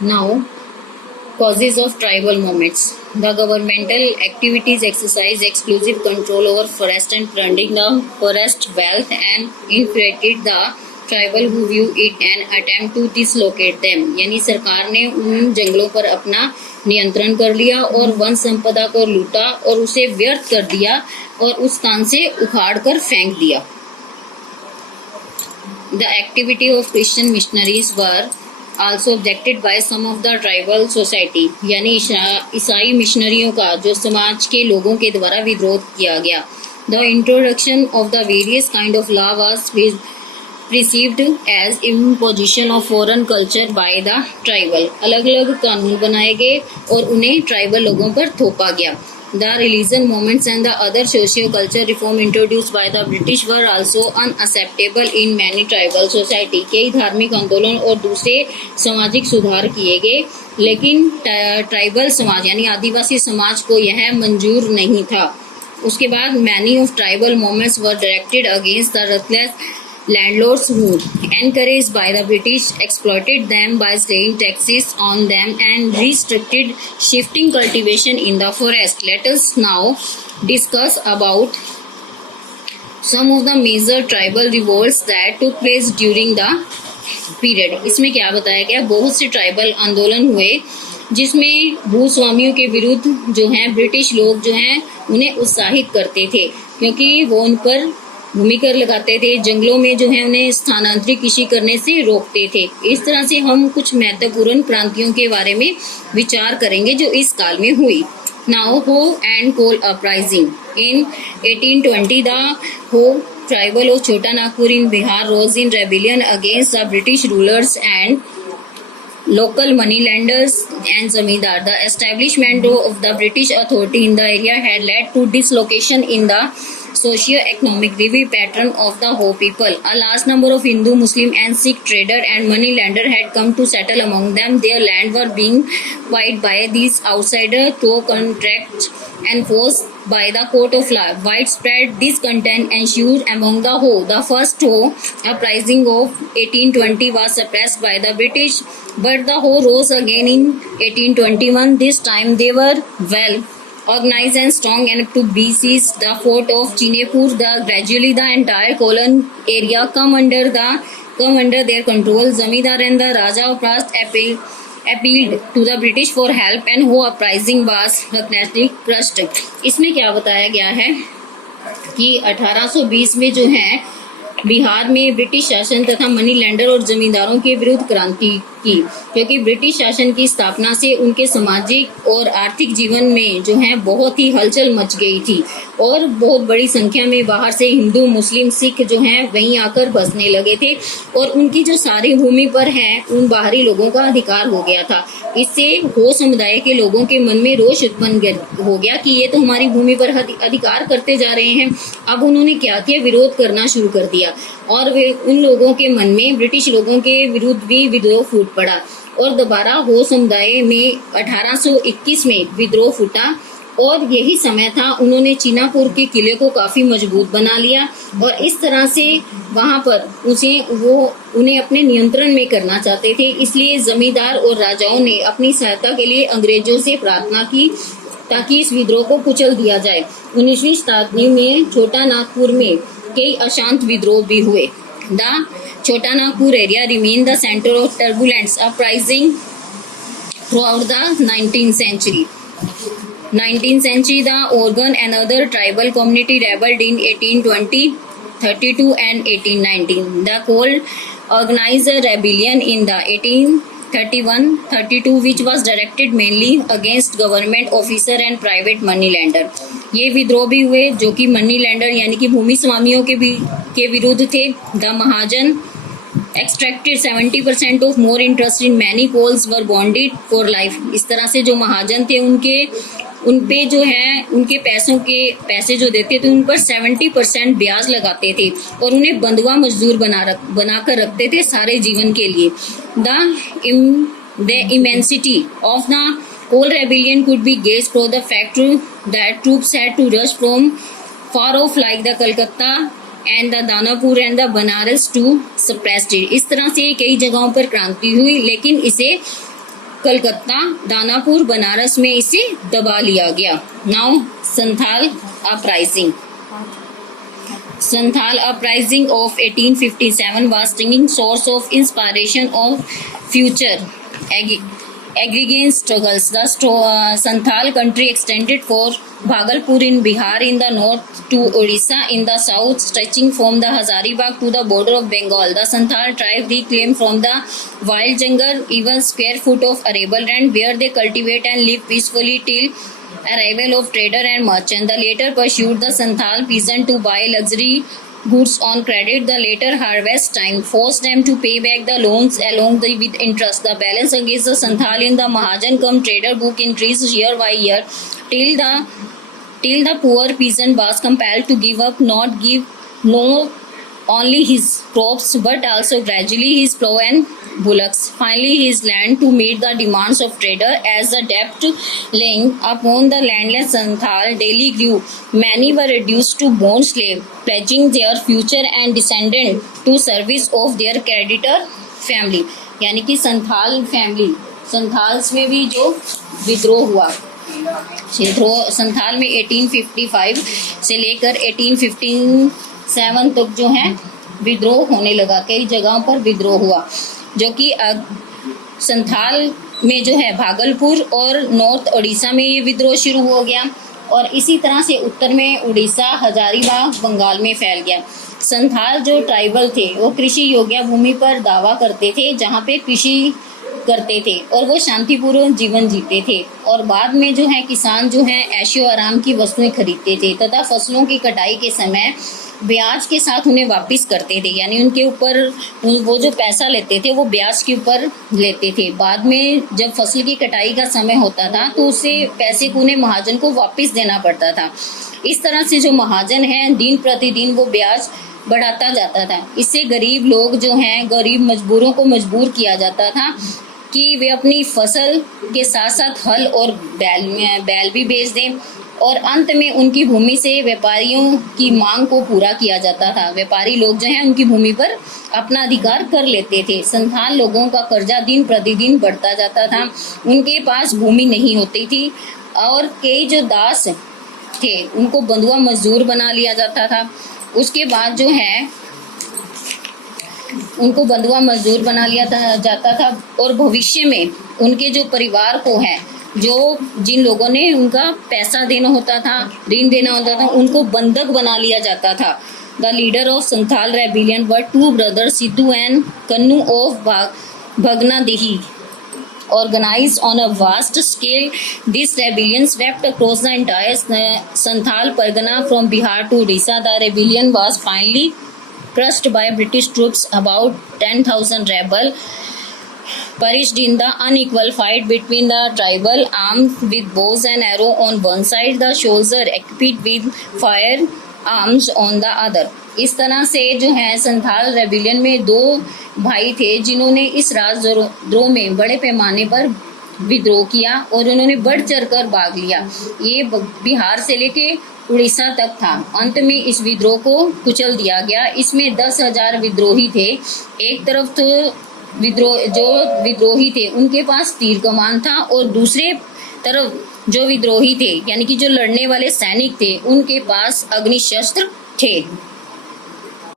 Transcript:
Now, causes of tribal movements. The governmental activities exercise exclusive control over forest and plundering the forest wealth and infiltrated the tribal who view it and attempt to dislocate them. यानी सरकार ने उन जंगलों पर अपना नियंत्रण कर लिया और वन संपदा को लूटा और उसे व्यर्थ कर दिया और उस स्थान से उखाड़ कर फेंक दिया. The activity of Christian missionaries were also objected by some of the tribal society. यानी ईसाई मिशनरियों का जो समाज के लोगों के द्वारा विरोध किया गया. The introduction of the various kind of law was perceived as imposition of foreign culture by the tribal. अलग अलग कानून बनाए गए और उन्हें ट्राइबल लोगों पर थोपा गया. The religion movements and the other socio-cultural reform introduced by the British were also unacceptable in many tribal society. कई धार्मिक आंदोलन और दूसरे सामाजिक सुधार किए गए, लेकिन ट्राइबल समाज यानी आदिवासी समाज को यह मंजूर नहीं था. उसके बाद many of tribal movements were directed against the ruthless landlords who, encouraged by the British, exploited them by laying taxes on them and restricted shifting cultivation in the forest. Let us now discuss about some of the major tribal revolts that took place during the period. इसमें क्या बताया गया, बहुत से tribal आंदोलन हुए जिसमें भूस्वामियों के विरुद्ध जो हैं ब्रिटिश लोग जो हैं उन्हें उत्साहित करते थे, क्योंकि वो उन पर भूमि कर लगाते थे, जंगलों में जो है उन्हें स्थानांतरित कृषि करने से रोकते थे. इस तरह से हम कुछ महत्वपूर्ण क्रांतियों के बारे में विचार करेंगे जो इस काल में हुई. Now Ho and Kol uprising in 1820 the Ho tribal of Chota Nagpur in Bihar rose in rebellion against the British rulers and local moneylenders and zamindar. The establishment of the British authority in the area had led to dislocation in the socio-economic living pattern of the Ho people. A large number of Hindu, Muslim and Sikh trader and moneylender had come to settle among them. Their land were being bought by these outsiders through contracts enforced by the court of law. Widespread discontent ensued among the Ho. The first Ho uprising of 1820 was suppressed by the British, but the Ho rose again in 1821. This time they were well organized and strong enough to besiege the fort of Chinepur. Gradually the entire colon area come under their control. Zamindar and the Raja of Prast appealed to the British for help and Ho uprising was recklessly crushed. इसमें क्या बताया गया है कि 1820 में जो है बिहार में ब्रिटिश शासन तथा मनी लैंडर और जमींदारों के विरुद्ध क्रांति की, क्योंकि ब्रिटिश शासन की स्थापना से उनके सामाजिक और आर्थिक जीवन में जो है बहुत ही हलचल मच गई थी और बहुत बड़ी संख्या में बाहर से हिंदू, मुस्लिम, सिख जो हैं वहीं आकर बसने लगे थे और उनकी जो सारी भूमि पर है उन बाहरी लोगों का अधिकार हो गया था. इससे हो समुदाय के लोगों के मन में रोष उत्पन्न हो गया कि ये तो हमारी भूमि पर अधिकार करते जा रहे हैं. अब उन्होंने क्या किया, विरोध करना शुरू कर दिया और वे उन लोगों के मन में ब्रिटिश लोगों के विरुद्ध भी विद्रोह फूट पड़ा और दोबारा हो समुदाय में 1821 में विद्रोह फूटा और यही समय था उन्होंने चीनापुर के किले को काफी मजबूत बना लिया और इस तरह से वहां पर उन्हें अपने नियंत्रण में करना चाहते थे. इसलिए जमींदार और राजाओं ने अपनी सहायता के लिए अंग्रेजों से प्रार्थना की ताकि इस विद्रोह को कुचल दिया जाए. 19वीं शताब्दी में छोटा नागपुर में कई अशांत विद्रोह भी हुए. द छोटा Nagpur area remain the centre of turbulence uprising throughout the 19th century. The Oregon and other tribal community rebelled in 1820, 32 and 1819. The Cole organized a rebellion in the 1831-32 which was directed mainly against government officer and private money lender. ये विद्रोह भी हुए जो कि money lender यानी कि भूमि स्वामियों के विरुद्ध थे. The Mahajan extracted 70% of more interest in many coals were bonded for life. इस तरह से जो महाजन थे उन पे जो है उनके पैसे जो देते थे उन पर 70% ब्याज लगाते थे और उन्हें बंधुआ मजदूर बनाकर रखते थे सारे जीवन के लिए. The immensity of the whole rebellion could be gauged from the fact that troops had to rush from far off like the Calcutta and the Danapur and the Banaras to suppressed it। इस तरह से कई जगहों पर क्रांति हुई, लेकिन इसे कलकत्ता, दानापुर, बनारस में इसे दबा लिया गया। Now Santhal uprising. Santhal uprising of 1857 was stinging source of inspiration of future agrarian struggles. The Santhal country extended for Bhagalpur in Bihar in the north to Odisha in the south, stretching from the Hazaribagh to the border of Bengal. The Santhal tribe reclaimed from the wild jungle even square foot of arable land where they cultivate and live peacefully till arrival of trader and merchant. The later pursued the Santhal peasant to buy luxury goods on credit. The later harvest time forced them to pay back the loans with interest. The balance against the Santhal in the Mahajan cum trader book increased year by year till the poor peasant was compelled to give up not only his crops but also gradually his plough and bullocks. Finally, his land to meet the demands of trader as the debt laying upon the landless Santhal daily grew. Many were reduced to bond slave, pledging their future and descendant to service of their creditor family। यानी कि Santhal family, Santhals में भी जो विद्रोह हुआ, संथाल में 1855 से लेकर 1857 तक जो है विद्रोह होने लगा। कई जगहों पर विद्रोह हुआ, जो कि संथाल में जो है भागलपुर और नॉर्थ उड़ीसा में ये विद्रोह शुरू हो गया, और इसी तरह से उत्तर में उड़ीसा, हजारीबाग, बंगाल में फैल गया। संथाल जो ट्राइबल थे वो कृषि योग्य भूमि पर दावा करते थे, जहाँ पे कृषि करते थे और वो शांतिपूर्वक जीवन जीते थे, और बाद में जो है किसान जो है ऐशो आराम की वस्तुएं खरीदते थे तथा फसलों की कटाई के समय ब्याज के साथ उन्हें वापस करते थे। यानी उनके ऊपर वो जो पैसा लेते थे वो ब्याज के ऊपर लेते थे। बाद में जब फसल की कटाई का समय होता था तो उससे पैसे को उन्हें महाजन को वापस देना पड़ता था। इस तरह से जो महाजन है दिन प्रतिदिन वो ब्याज बढ़ाता जाता था। इससे गरीब लोग जो हैं, गरीब मजदूरों को मजबूर किया जाता था कि वे अपनी फसल के साथ साथ हल और बैल भी बेच दें, और अंत में उनकी भूमि से व्यापारियों की मांग को पूरा किया जाता था। व्यापारी लोग जो हैं उनकी भूमि पर अपना अधिकार कर लेते थे। संथाल लोगों का कर्जा दिन प्रतिदिन बढ़ता जाता था, उनके पास भूमि नहीं होती थी, और कई जो दास थे उनको बंधुआ मजदूर बना लिया जाता था। उसके बाद जो है उनको बंधुआ मजदूर बना लिया जाता था, और भविष्य में उनके जो परिवार को है, जो जिन लोगों ने उनका पैसा देना होता था, ऋण देना होता था, उनको बंधक बना लिया जाता था। The leader of Santhal rebellion were two brothers Sidhu and Kanhu of Bhagnadihi. Organized on a vast scale, this rebellion swept across the entire Santhal Pargana from Bihar to Odisha. The rebellion was finally crushed by British troops. About 10,000 rebels perished in the unequal fight between the tribal armed with bows and arrows on one side, the soldiers equipped with firearms on the other। इस तरह से जो है Santhal rebellion में दो भाई थे जिन्होंने इस राजद्रोह में बड़े पैमाने पर विद्रोह किया, और उन्होंने बढ़ चढ़कर भाग लिया। ये बिहार से लेके उड़ीसा तक था। अंत में इस विद्रोह को कुचल दिया गया। इसमें 10,000 विद्रोही थे। एक तरफ तो विद्रोही थे उनके पास तीर कमान था, और दूसरे तरफ जो विद्रोही थे यानी कि जो लड़ने वाले सैनिक थे उनके पास अग्नि शस्त्र थे।